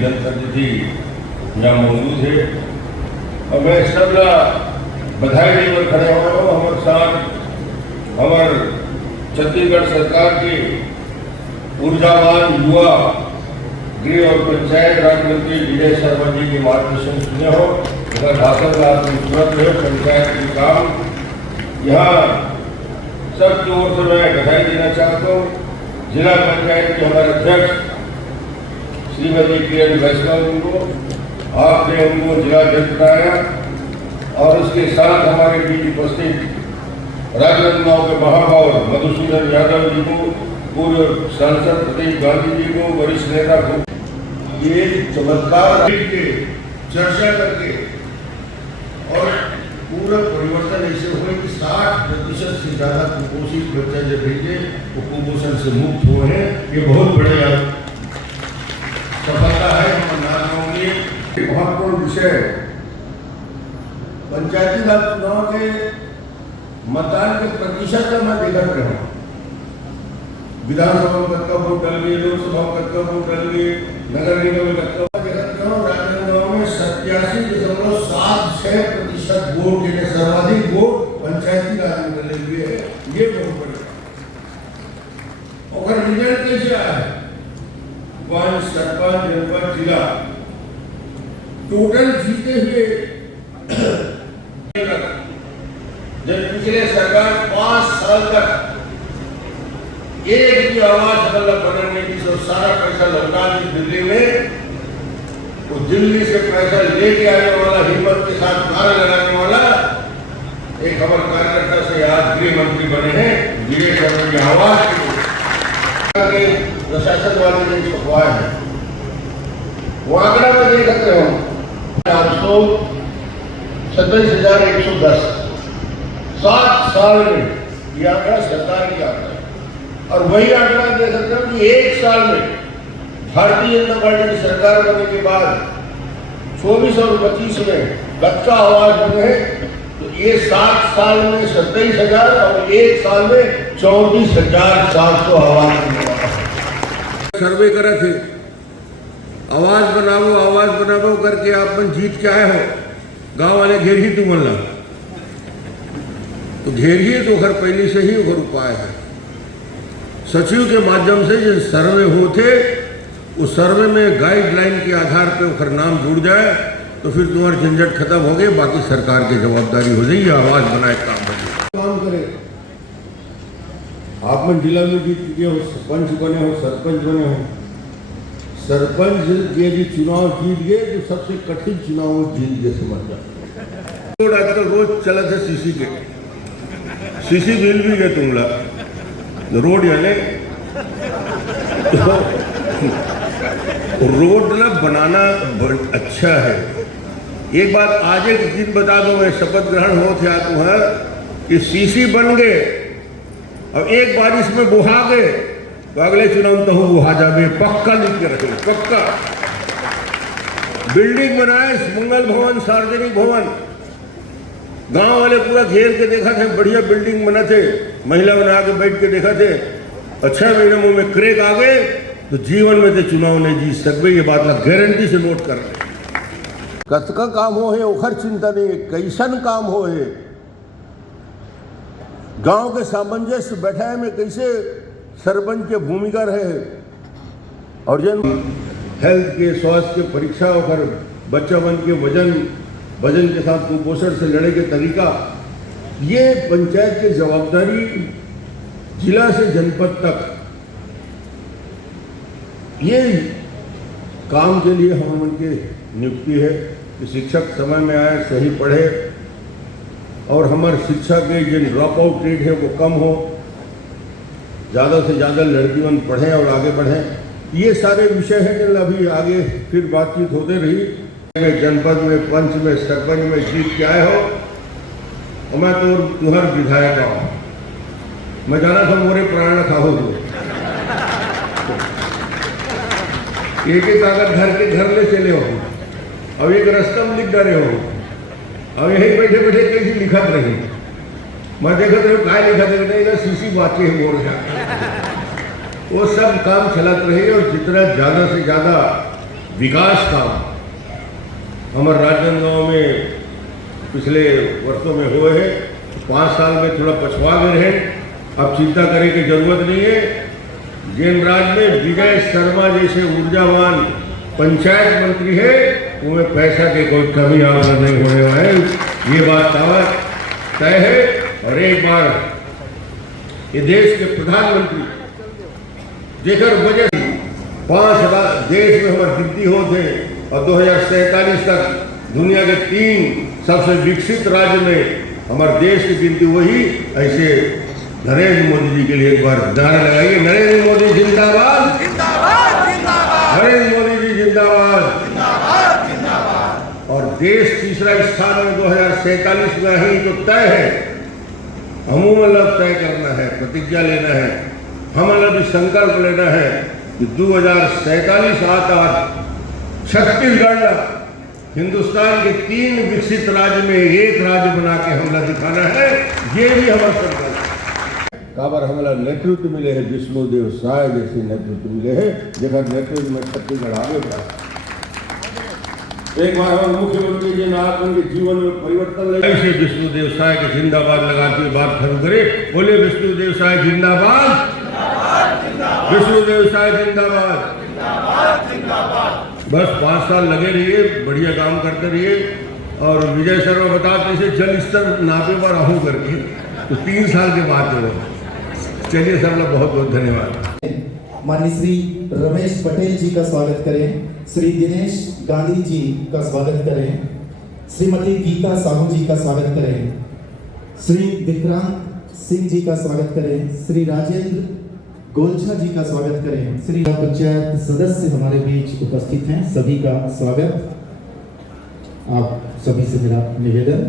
जनप्रतिनिधि यहाँ मौजूद है और मैं सबला बधाई देकर खड़े हो रहा हूँ। हमारे साथ हमारे छत्तीसगढ़ सरकार के ऊर्जावान युवा गृह और पंचायत राज मंत्री विजय शर्मा जी के मार्गदर्शन सुने हो। उनका भाषण का तुरंत है पंचायत के काम यहाँ सबकी ओर से मैं बधाई देना चाहता हूँ। जिला पंचायत के हमारे अध्यक्ष श्रीमती किरण वैष्णव उनको आपने उनको जिला अध्यक्ष बनाया और उसके साथ हमारे बीच उपस्थित राजनांदगांव के महापौर मधुसूदन यादव जी को, पूर्व सांसद प्रदीप गांधी जी को, वरिष्ठ नेता को, ये चमत्कार के चर्चा करके और पूरा परिवर्तन ऐसे हुए कि 60% से ज्यादा कुपोषित बच्चे जब भेजे वो कुपोषण से मुक्त हुए हैं। ये बहुत बड़े सफलता है। महत्वपूर्ण विषय पंचायती राज चुनाव के मतदान के प्रतिशत का मैं देखा रहा हूँ। विधानसभा में कत्का वोट डल गए, लोकसभा में कत्का वोट डल गए, नगर निगम में कत्का देखा रहा हूँ। राजनांदगांव में 87.76% वोट के सर्वाधिक वोट पंचायती राज में डले हुए है। ये बहुत बड़ी और रिजल्ट कैसे आया है? 5 सरपंच जनपद जिला टोटल जीते हुए जब पिछले सरकार 5 साल तक एक भी आवाज बनने की तो सारा पैसा लौटा दी दिल्ली में। वो दिल्ली से पैसा लेके आने वाला, हिम्मत के साथ नारा लगाने वाला एक हमारे कार्यकर्ता से आज गृह मंत्री बने हैं विजय शर्मा की आवाज के प्रशासन वाले ने छपवाया है। वो आंकड़ा में देख सकते हो 27,110 7 साल में ये आंकड़ा सरकार की आंकड़ा है। और वही आंकड़ा देख सकते हो कि 1 साल में भारतीय जनता पार्टी की सरकार बनने के बाद 24 और 25 में कच्चा आवाज बने हैं। तो ये 7 साल में 27,000 और 1 साल में 34,700 आवाज बने। सर्वे करे थे, आवाज बनावो करके आप जीत के आए हो। गांव वाले घेर ही तू मन ला तो घेरिए तो घर पहले से ही उधर उपाय है। सचिव के माध्यम से जो सर्वे होते उस सर्वे में गाइडलाइन के आधार पे उधर नाम जुड़ जाए तो फिर तुम्हारी झंझट खत्म हो गई। बाकी सरकार की जवाबदारी हो जाएगी, आवाज बनाए काम करे। आप मन जिला में जीत चुके हो, सरपंच बने हो, सरपंच बने हो। सरपंच ये भी चुनाव जीत गए तो सबसे कठिन चुनाव जीत गए समझ जाओ। रोड आजकल रोज चला था सीसी बिल भी गए तुमला रोड यानी तो रोड ना बनाना अच्छा है। एक बात आज एक दिन बता दो, मैं शपथ ग्रहण हो थे तुम्हारा कि सीसी बन गए और एक बारिश में बुहा गए तो अगले चुनाव तो बुहा जावे। पक्का लिख के रखे, पक्का। बिल्डिंग बनाए, मंगल भवन, सार्वजनिक भवन, गांव वाले पूरा घेर के देखा थे, बढ़िया बिल्डिंग बना थे, महिला बना के बैठ के देखा थे। 6 महीने मुंह में क्रेक आ गए तो जीवन में तो चुनाव नहीं जीत सकते। ये बात आप गारंटी से नोट कर रहे। कतका काम हो है ओखर चिंता नहीं, कैसन काम हो है। गांव के सामंजस्य बैठाए में कैसे सरपंच के भूमिका रहे और जन हेल्थ के स्वास्थ्य के परीक्षा और बच्चा बन के वजन के साथ कुपोषण से लड़े के तरीका, ये पंचायत की जवाबदारी जिला से जनपद तक ये काम के लिए हम उनकी नियुक्ति है कि शिक्षक समय में आए, सही पढ़े और हमारे शिक्षा के जो ड्रॉप आउट रेट है वो कम हो, ज़्यादा से ज़्यादा लड़कियों पढ़ें और आगे बढ़ें। ये सारे विषय हैं जो अभी आगे फिर बातचीत होते रही। जनपद में, पंच में, सरपंच में जीत के आए हो और मैं तो तुम्हार विधायक हूँ। मैं जाना था मोरे प्राण खाओ तो एक कागज घर के घर ले चले हो और एक रास्ता में लिख डाले हो और यही बैठे बैठे कैसी लिखत रही। मैं देखा तो काय लिखत नहीं, सीसी बातें है मोर वो सब काम चलत रही और जितना ज़्यादा से ज़्यादा विकास काम हमारे राजनांदगांव में पिछले वर्षों में हुए हैं। 5 साल में थोड़ा पछुआ गए हैं, अब चिंता करने की जरूरत नहीं है। जेनराज में विजय शर्मा जैसे ऊर्जावान पंचायत मंत्री है, उनमें पैसा की कोई कमी आगे नहीं होने वाला है, ये बात तय है। और एक बार ये देश के प्रधानमंत्री जेकर वजह से 5 देश में हमारी गिनती होते और 2047 तक दुनिया के 3 सबसे विकसित राज्य में हमारे देश की गिनती वही। ऐसे नरेंद्र मोदी जी के लिए एक बार नारा लगाइए, नरेंद्र मोदी जिंदाबाद, नरेंद्र मोदी जी जिंदाबाद। और देश तीसरा स्थान में 2047 में ही तो तय है। हमें तय करना है, प्रतिज्ञा लेना है, हमें भी संकल्प लेना है कि 2047 आता छत्तीसगढ़ हिंदुस्तान के 3 विकसित राज्य में एक राज्य बना के हमला दिखाना है। ये भी हमारा संकल्प है। काबर हमला नेतृत्व मिले है, विष्णुदेव साय जैसे नेतृत्व मिले है, जगह नेतृत्व में छत्तीसगढ़ आगे बढ़ा। एक बार हमारे मुख्यमंत्री जी ने उनके जीवन में परिवर्तन लगा, ऐसे विष्णुदेव साय के जिंदाबाद लगाते हुए बात खत्म करे। बोले विष्णुदेव साय जिंदाबाद, विष्णुदेव साय जिंदाबाद। बस 5 साल लगे रहिए, बढ़िया काम करते रहिए। और विजय शर्मा बताते थे जल स्तर नापे पर आहू करके, तो 3 साल के बाद जो चलिए सर लोग बहुत बहुत धन्यवाद। माननीय श्री रमेश पटेल जी का स्वागत करें, श्री दिनेश गांधी जी का स्वागत करें, श्रीमती गीता साहू जी का स्वागत करें, श्री विक्रांत सिंह जी का स्वागत करें, श्री राजेंद्र गोलछा जी का स्वागत करें। श्री पंचायत सदस्य हमारे बीच उपस्थित हैं, सभी का स्वागत। आप सभी से मेरा निवेदन।